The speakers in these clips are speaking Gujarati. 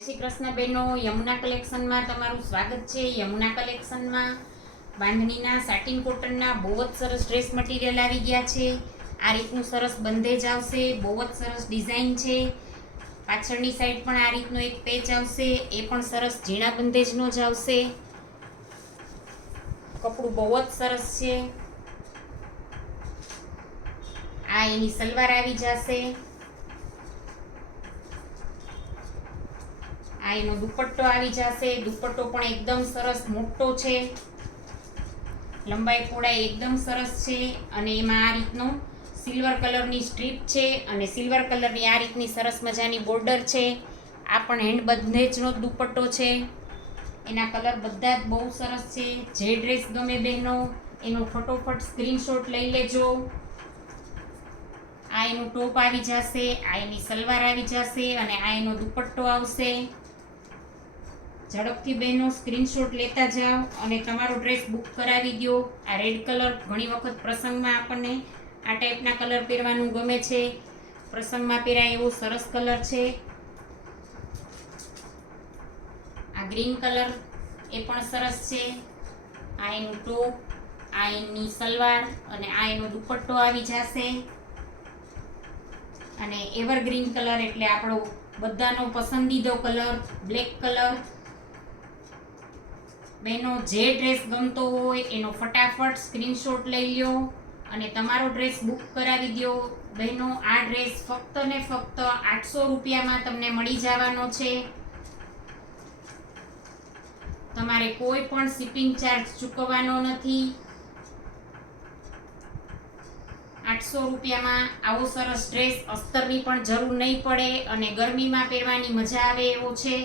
શ્રી કૃષ્ણ બેનો, યમુના કલેક્શનમાં તમારું સ્વાગત છે। યમુના કલેક્શનમાં બાંધણીના સાટિન કોટનના બહુ જ સરસ ડ્રેસ મટીરિયલ આવી ગયા છે। આ રીતનું સરસ બંધેજ આવશે, બહુ જ સરસ ડિઝાઇન છે। પાછળની સાઈડ પણ આ રીતનો એક પેચ આવશે, એ પણ સરસ ઝીણા બંધેજનો જ આવશે। કપડું બહુ જ સરસ છે। આ એની સલવાર આવી જશે। આ એનો દુપટ્ટો આવી જશે। દુપટ્ટો પણ એકદમ સરસ મોટો છે, લંબાઈ પહોળાઈ એકદમ સરસ છે અને એમાં આ રીતનો સિલ્વર કલરની સ્ટ્રીપ છે અને સિલ્વર કલરની આ રીતની સરસ મજાની બોર્ડર છે। આ પણ હેન્ડ બંધેજનો દુપટ્ટો છે, એના કલર બધા જ બહુ સરસ છે। જે ડ્રેસ ગમે બહેનો એનો ફટોફટ સ્ક્રીનશોટ લઈ લેજો। આ એનું ટોપ આવી જશે, આ એની સલવાર આવી જશે અને આ એનો દુપટ્ટો આવશે। ઝડપથી બહેનો સ્ક્રીનશોટ લેતા જાઓ અને તમારો ડ્રેસ બુક કરાવી દો। આ રેડ કલર ઘણી વખત પ્રસંગમાં આપણને આ ટાઈપના કલર પહેરવાનું ગમે છે, પ્રસંગમાં પહેરાય એવો સરસ કલર છે। આ ગ્રીન કલર એ પણ સરસ છે। આ એનું ટોપ, આ એની સલવાર અને આ એનો દુપટ્ટો આવી જશે। અને એવરગ્રીન કલર એટલે આપણો બધાનો પસંદીદો કલર બ્લેક કલર। બહેનો જે ડ્રેસ ગમતો હોય એનો ફટાફટ સ્ક્રીનશોટ લઈ લો અને તમારો ડ્રેસ બુક કરાવી દો। બહેનો આ ડ્રેસ ફક્ત ને ફક્ત 800 રૂપિયામાં તમને મળી જવાનો છે। તમારે કોઈ પણ શિપિંગ ચાર્જ ચૂકવવાનો નથી। 800 રૂપિયામાં આવો સરસ ડ્રેસ અસ્તરની પણ જરૂર નહીં પડે અને ગરમીમાં પહેરવાની મજા આવે એવો છે।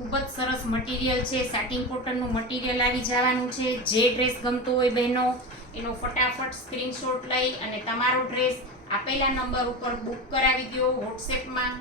ખૂબ જ સરસ મટીરિયલ છે, સાટિન કોટનનું મટીરિયલ આવી જવાનું છે। જે ડ્રેસ ગમતો હોય બહેનો એનો ફટાફટ સ્ક્રીનશોટ લઈ અને તમારો ડ્રેસ આપેલા નંબર ઉપર બુક કરાવી દો વોટ્સએપમાં।